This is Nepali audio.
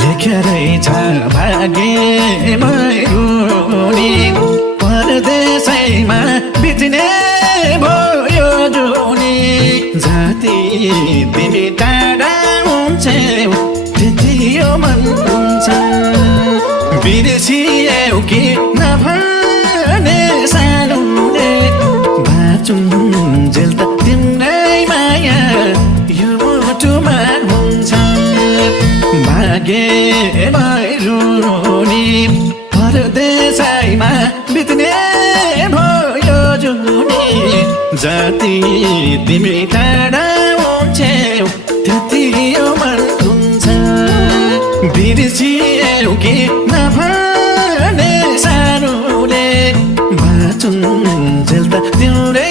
लेखेरै छ भाग्यमा रुनी परदेशैमा बित्ने भयो जुनी जति तिमी टाढा हुन्छौ त्यति यो मन हुन्छ बिर्सियौ कि नभने सानोले बाँचुन्जेल त तिम्रै माया यो मुटुमा हुन्छ भाग्यमा रुनी परदेशैमा बित्ने भयो जुनी जति तिमी टाढा हुन्छौ त्यति यो मन हुन्छ बिर्सियौ कि नभने सानोले बाँचुन्जेल त तिम्रै